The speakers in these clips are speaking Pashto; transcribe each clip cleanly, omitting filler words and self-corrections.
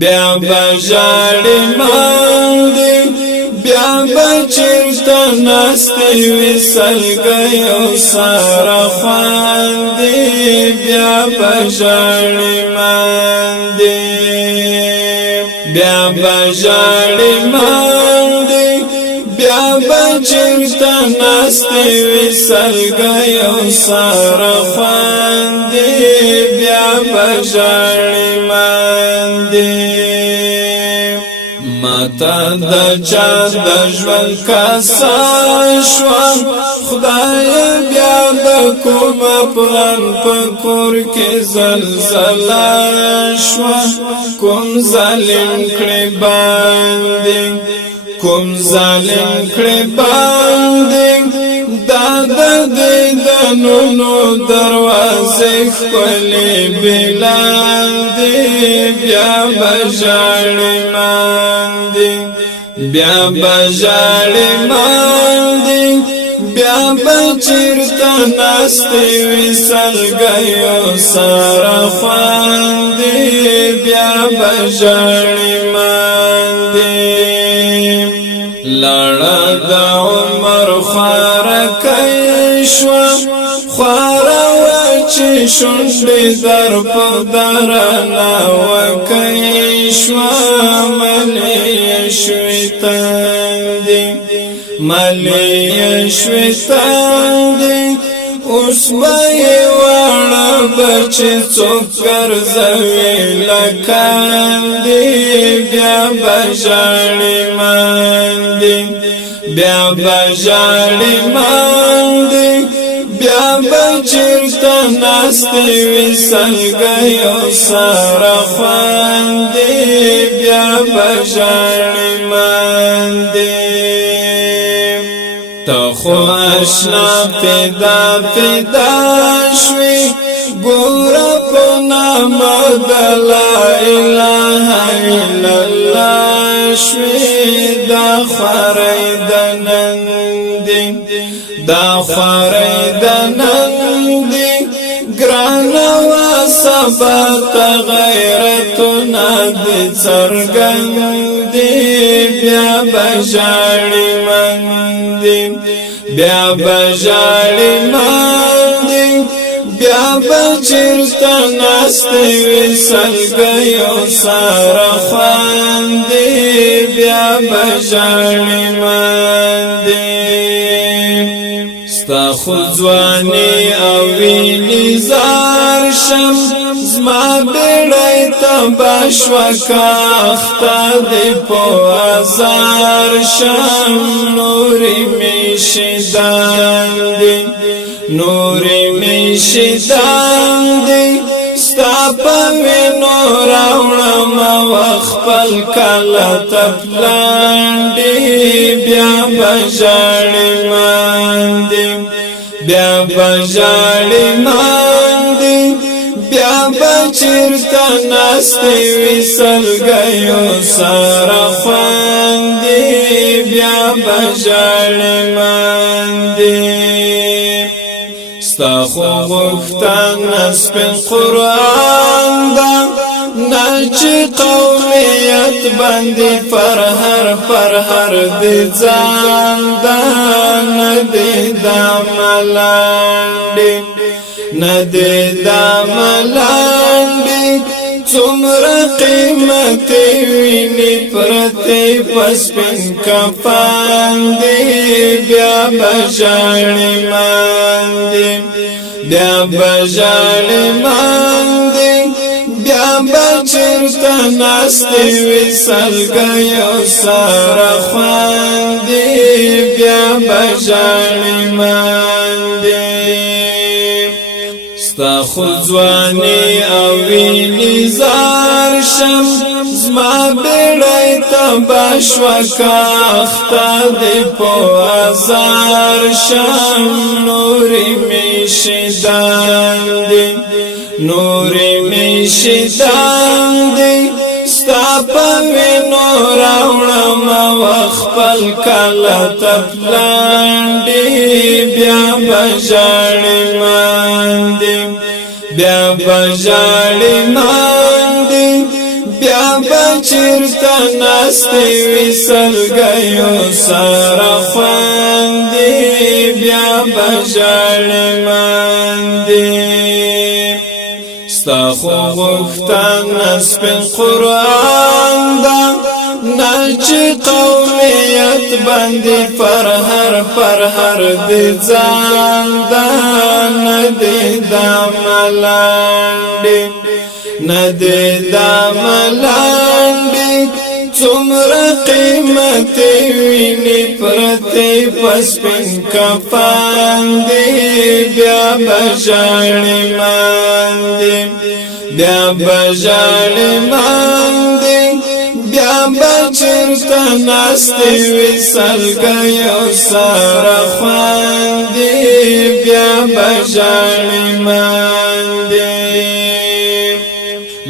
بیا بجاړي ماندې بیا بچرته نستې وسلګیو سره خواندې بیا بجاړي ماندې بیا بجاړي ماندې بیا بچرته نستې وسلګیو سره خواندې بیا بجاړي ماتا د چا د ژوند کاسا شوا خدای بیا د کوم پران پکور کې زلزلہ شوا کوم ظالم کړي باندې کوم ظالم کړي باندې داد دې د نونو دروازې خپلې بلاندې بیا بجاړي ماندې بیا بجاړي ماندې بیا بچرته نستې وسلګیو سره خواندې بیا بجاړي ماندې لړا د عمر خواره کوي شوه خواره وچې شونډې در په درنه وکوي شوه ملې یې شوې تندې ملې یې شوې تندې اوس به یې واړه بچې څوک ګرځوي لکندې بیا بجاړي ماندې بیا بجاړي ماندې بیا بچرته نستې وسلګیو سره خواندې بیا بجاړي ماندې ته خو اشنا پیدا پیدا شوې ګوره په نامه د لا اله الا الله شوې دا خوارۍ د نن دې دا خوارۍ د نن دې ګرانه وه سبا ته غیرتونه دې څرګندې بیا بجاړي ماندې بیا بجاړي ماندې بیا بچرته نستې وسلګیو سره خواندې بیا بجاړي ماندې ستا خو ځواني او وینې زار شم زما بیړۍ تبا شوه کاخته دې په ازار شم نورې مې شیداندې نورې مې شیداندې ستا په وینو راوړم خپل کاله تپلاندې بیا بجاړي ماندې بیا بجاړي ماندې بیا بچرته نستې وسلګیو سره خواندې بیا بجاړي ماندې ستا خو غوښتنه سپین قرآن ده نه چې قومیت باندې پر هر دې ځان ده نه دې دا ملانډې نه دې دا ملانډې څومره قیمتي وینې پرتې په سپین کفن دې بیا بجاړي ماندې بیا بجاړي ماندې بیا بچرته نستې وسلګیو سره خواندې بیا بجاړي ماندې ستا خو ځواني او وینې زار شم زما بیړۍ تبا شوه کاخته دې په ازار شم نورې مې شیداندې نورې مې شیداندې ستا په وینو راوړم خپل کاله تپلاندې بیا بجاړي ماندې بیا بجاړي ماندې بیا بچرتا ناستی وی سلګیو سره خواندې بیا بجاړې ماندې ستا خو غوښتنه سپین قرآن ده نه چې قومیت باندې پر هر دې ځان ده نه دې دا ملانډې نه دې دا ملانډې څومره قیمت ویني پرتې پسپین کفن دې بیا بجاړې ماندې بیا بجاړې ماندې بیا بچرتا ناستی وی سلګیو سره خواندې بیا بجاړې ماندې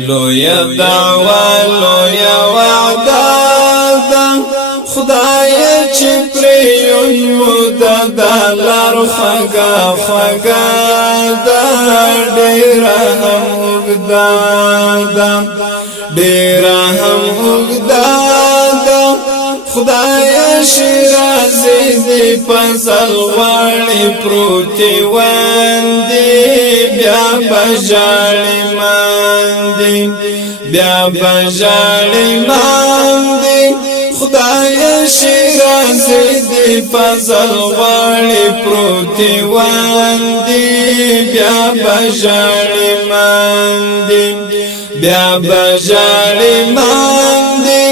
لویا دعوا لویا وعده ده خدای چې پریون مودا دلار خوږه خوږه ده ډېره هم اوږده ده ډېره هم اوږده ده خدای شیرازي دې فضل غواړي پروتې واندې بیا بجاړې ماندې بیا بجاړې ماندې خدای شیرازي دې فضل غواړي پروتې واندې بیا بجاړې ماندې بیا بجاړې ماندې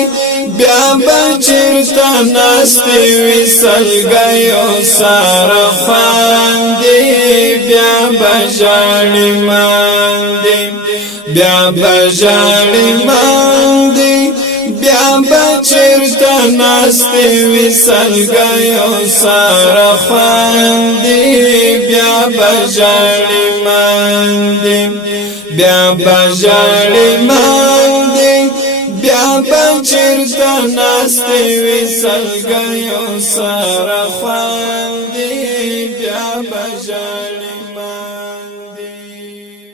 بیا بچرتا ناستی وی سلګیو سره خواندې بیا بجاړې ماندې بیا بجاړې ماندې بیا بچرتا ناستی وی سلګیو سره خواندې بیا بجاړې ماندې بیا بجاړې ماندې بیا بچرتا ناستی وی سلګیو سره خواندې